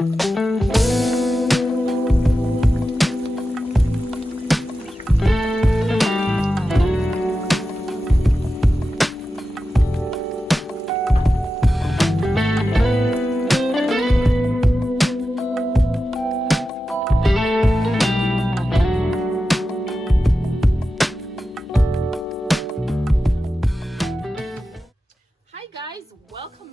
Welcome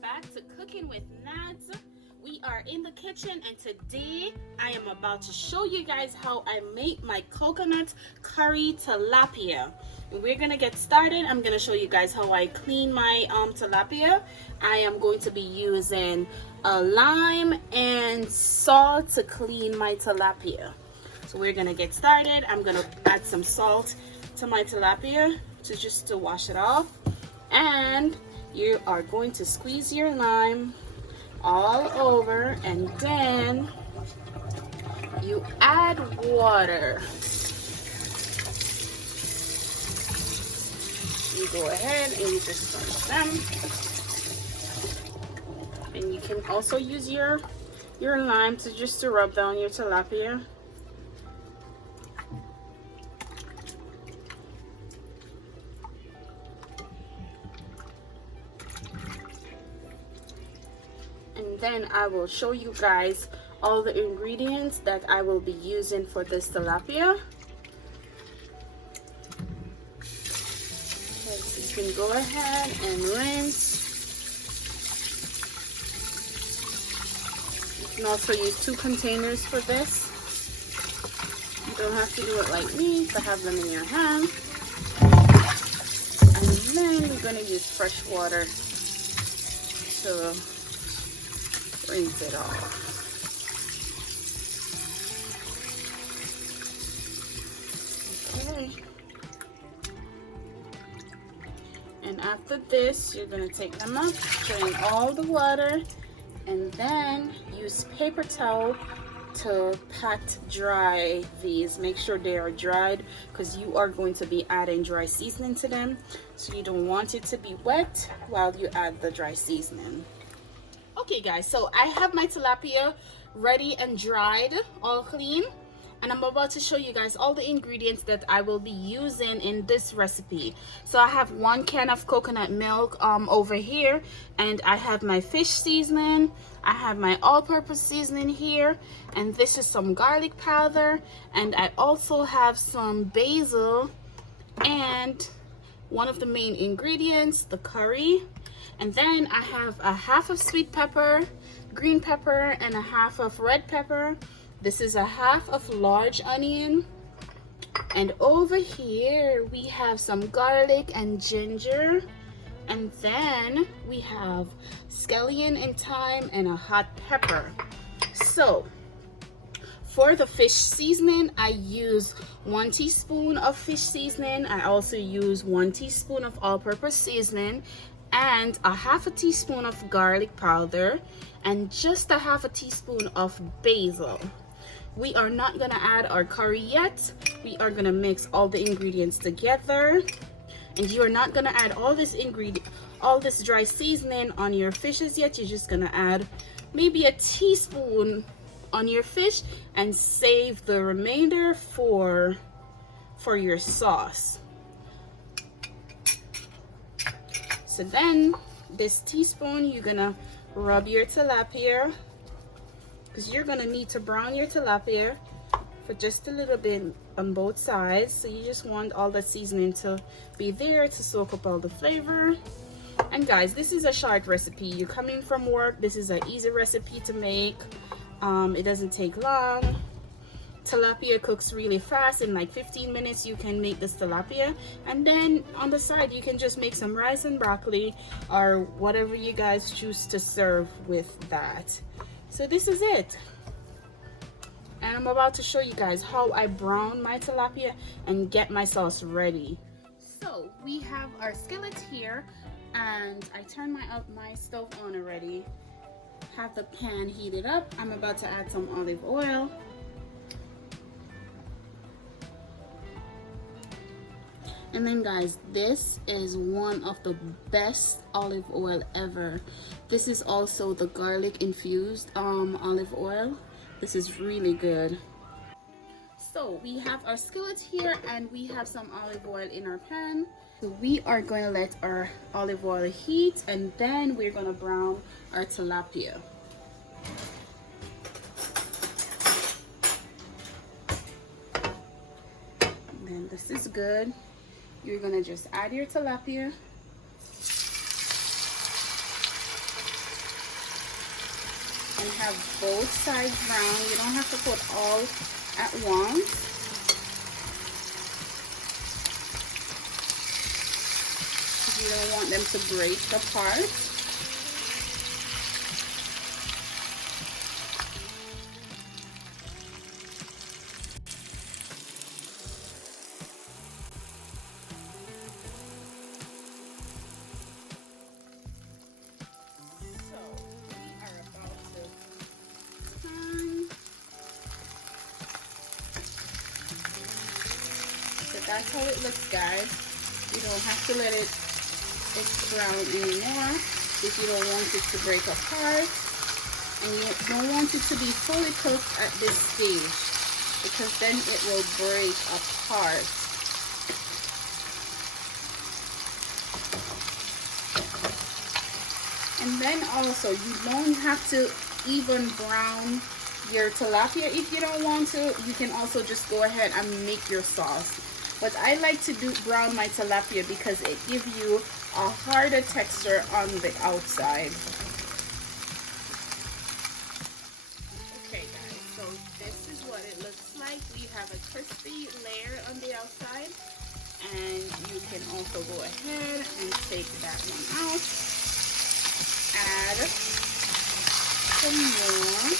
back to Cooking with Nads. We are in the kitchen and today I am about to show you guys how I make my coconut curry tilapia. And we're gonna get started. I'm gonna show you guys how I clean my tilapia. I am going to be using a lime and salt to clean my tilapia. So we're gonna get started. I'm gonna add some salt to my tilapia to wash it off, and you are going to squeeze your lime all over, and then you add water. You go ahead and you just stir them, and you can also use your lime to rub down your tilapia. And then I will show you guys all the ingredients that I will be using for this tilapia. Okay, so you can go ahead and rinse. You can also use 2 containers for this. You don't have to do it like me to have them in your hand. And then we're going to use fresh water to rinse it off. Okay. And after this, you're going to take them up, drain all the water, and then use paper towel to pat dry these. Make sure they are dried because you are going to be adding dry seasoning to them. So you don't want it to be wet while you add the dry seasoning. Okay guys, so I have my tilapia ready and dried, all clean, and I'm about to show you guys all the ingredients that I will be using in this recipe. So I have 1 can of coconut milk over here, and I have my fish seasoning, I have my all-purpose seasoning here, and this is some garlic powder, and I also have some basil, and one of the main ingredients, the curry. And then I have a half of sweet pepper, green pepper, and a half of red pepper. This is a half of large onion. And over here we have some garlic and ginger. And then we have scallion and thyme and a hot pepper. So for the fish seasoning, I use 1 teaspoon of fish seasoning. I also use 1 teaspoon of all-purpose seasoning, and a half a teaspoon of garlic powder, and just a half a teaspoon of basil. We are not gonna add our curry yet. We are gonna mix all the ingredients together, and you are not gonna add all this dry seasoning on your fishes yet. You're just gonna add maybe a teaspoon on your fish and save the remainder for your sauce. So then this teaspoon, you're gonna rub your tilapia, because you're gonna need to brown your tilapia for just a little bit on both sides. So you just want all the seasoning to be there to soak up all the flavor. And guys, this is a short recipe. You're coming from work, this is an easy recipe to make. It doesn't take long. Tilapia cooks really fast. In like 15 minutes you can make this tilapia, and then on the side you can just make some rice and broccoli or whatever you guys choose to serve with that. So this is it, and I'm about to show you guys how I brown my tilapia and get my sauce ready. So we have our skillet here, and I turned my stove on already. Have the pan heated up. I'm about to add some olive oil. And then guys, this is one of the best olive oil ever. This is also the garlic infused olive oil. This is really good. So we have our skillet here and we have some olive oil in our pan. So we are going to let our olive oil heat, and then we're going to brown our tilapia. And then this is good. You're going to just add your tilapia. And have both sides brown. You don't have to put all at once. You don't want them to break apart. So we are about to turn. So that's how it looks, guys. You don't have to let it brown anymore if you don't want it to break apart, and you don't want it to be fully cooked at this stage because then it will break apart. And then also, you don't have to even brown your tilapia if you don't want to. You can also just go ahead and make your sauce. But I like to brown my tilapia because it gives you a harder texture on the outside. Okay guys, so this is what it looks like. We have a crispy layer on the outside, and you can also go ahead and take that one out. Add some more.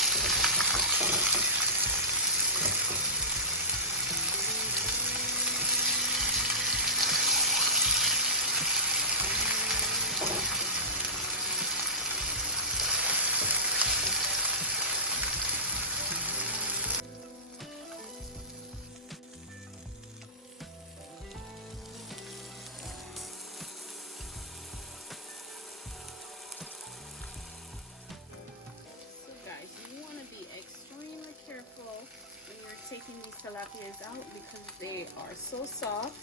Taking these tilapias out because they are so soft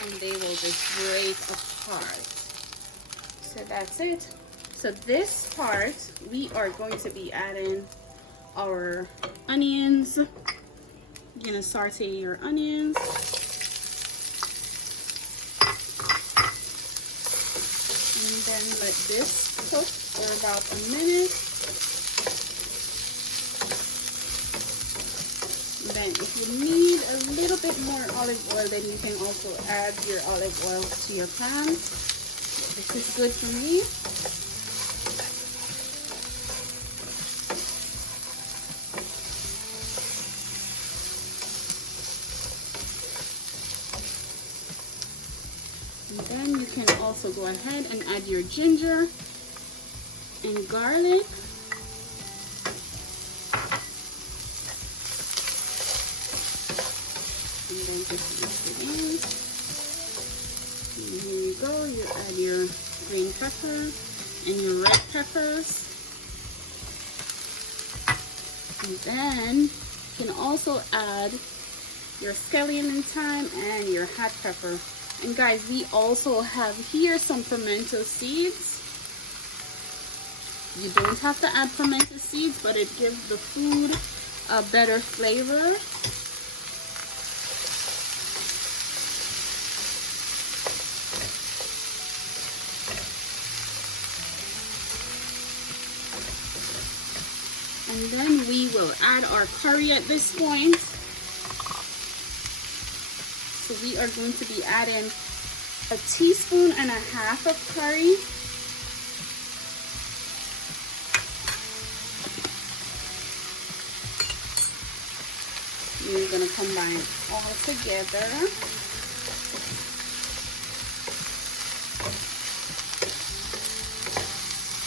and they will just break apart. So that's it. So this part, we are going to be adding our onions. You're gonna saute your onions. And then let this cook for about a minute. Then if you need a little bit more olive oil, then you can also add your olive oil to your pan. This is good for me. And then you can also go ahead and add your ginger and garlic. And then just mix it in. And here you go. You add your green pepper and your red peppers. And then you can also add your scallion and thyme and your hot pepper. And guys, we also have here some pimento seeds. You don't have to add pimento seeds, but it gives the food a better flavor. And then we will add our curry at this point. So we are going to be adding 1.5 teaspoons of curry. You're going to combine all together.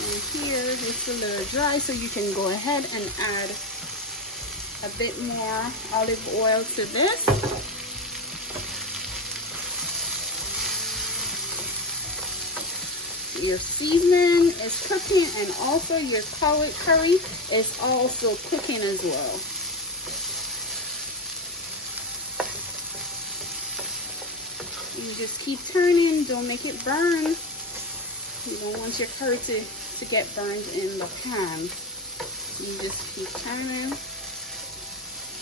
And here it's a little dry, so you can go ahead and add a bit more olive oil to this. your seasoning is cooking, and also your curry is also cooking as well. You just keep turning, don't make it burn. You don't want your curry to get burned in the pan. You just keep turning.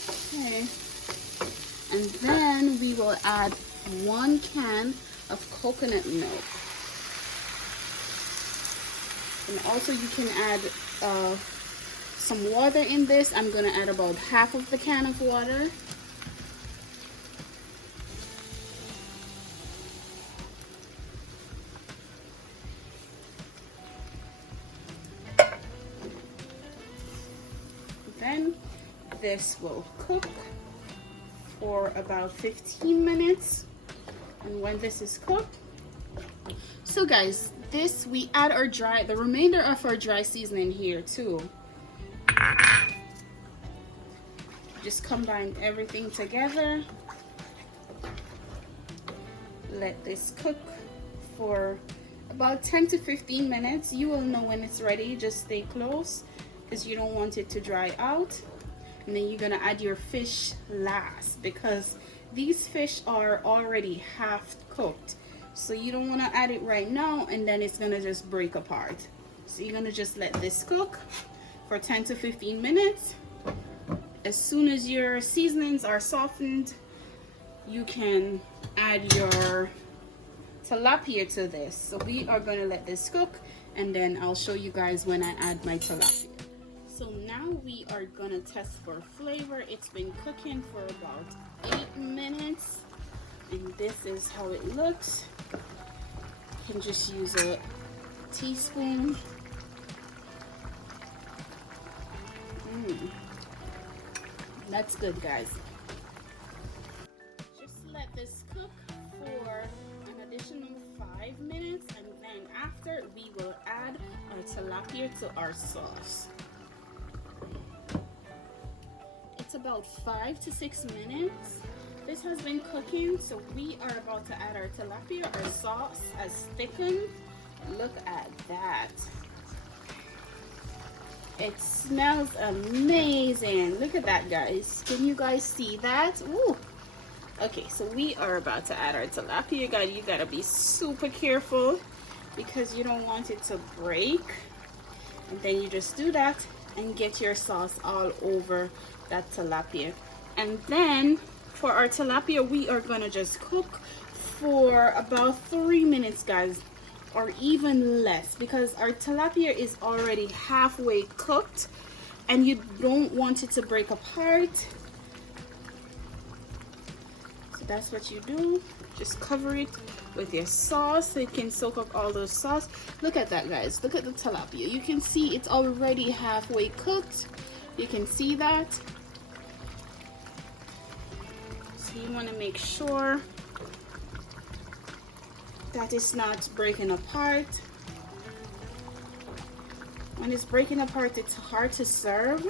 Okay. And then we will add 1 can of coconut milk. And also you can add some water in this. I'm gonna add about half of the can of water. Then this will cook for about 15 minutes. And when this is cooked, so guys, this we add our the remainder of our dry seasoning here too. Just combine everything together. Let this cook for about 10 to 15 minutes. You will know when it's ready. Just stay close because you don't want it to dry out. And then you're gonna add your fish last because these fish are already half cooked. So you don't want to add it right now and then it's gonna just break apart. So you're gonna just let this cook for 10 to 15 minutes. As soon as your seasonings are softened, you can add your tilapia to this. So we are gonna let this cook and then I'll show you guys when I add my tilapia. So now we are gonna test for flavor. It's been cooking for about 8 minutes and this is how it looks. You can just use a teaspoon. That's good, guys. Just let this cook for an additional 5 minutes and then after we will add our tilapia to our sauce. It's about 5 to 6 minutes. This has been cooking, so we are about to add our tilapia. Our sauce has thickened. Look at that. It smells amazing. Look at that, guys. Can you guys see that? Ooh. Okay, so we are about to add our tilapia. Guys, you gotta be super careful because you don't want it to break. And then you just do that and get your sauce all over that tilapia. And then for our tilapia, we are gonna just cook for about 3 minutes, guys, or even less, because our tilapia is already halfway cooked and you don't want it to break apart. So that's what you do. Just cover it with your sauce so it can soak up all those sauce. Look at that, guys. Look at the tilapia. You can see it's already halfway cooked. You can see that. So you want to make sure that it's not breaking apart. When it's breaking apart, it's hard to serve.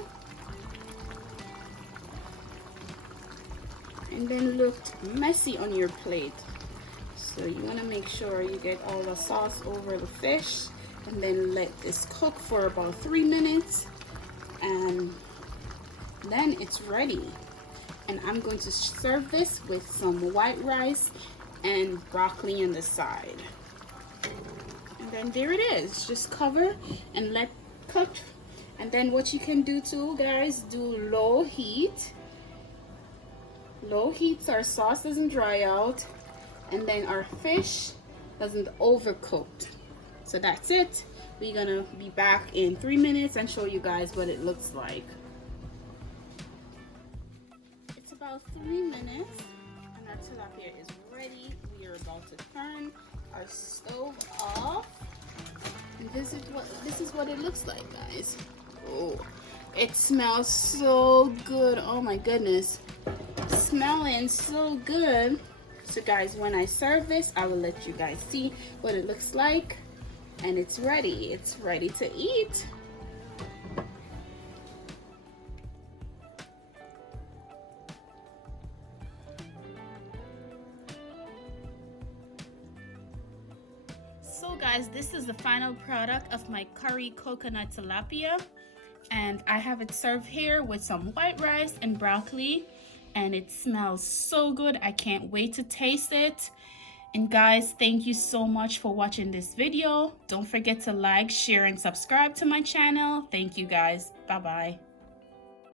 And then looked messy on your plate. So you want to make sure you get all the sauce over the fish and then let this cook for about 3 minutes and then it's ready. And I'm going to serve this with some white rice and broccoli on the side. And then there it is. Just cover and let cook. And then what you can do too, guys, do low heat. Low heat so our sauce doesn't dry out and then our fish doesn't overcooked. So that's it. We're gonna be back in 3 minutes and show you guys what it looks like. It's about 3 minutes and our tilapia is ready. We are about to turn our stove off. And this is what it looks like, guys. Oh, it smells so good. Oh my goodness. Smelling so good. So guys, when I serve this, I will let you guys see what it looks like. And it's ready to eat. So guys, this is the final product of my curry coconut tilapia, and I have it served here with some white rice and broccoli, and it smells so good. I can't wait to taste it. And guys, thank you so much for watching this video. Don't forget to like, share, and subscribe to my channel. Thank you guys. Bye bye.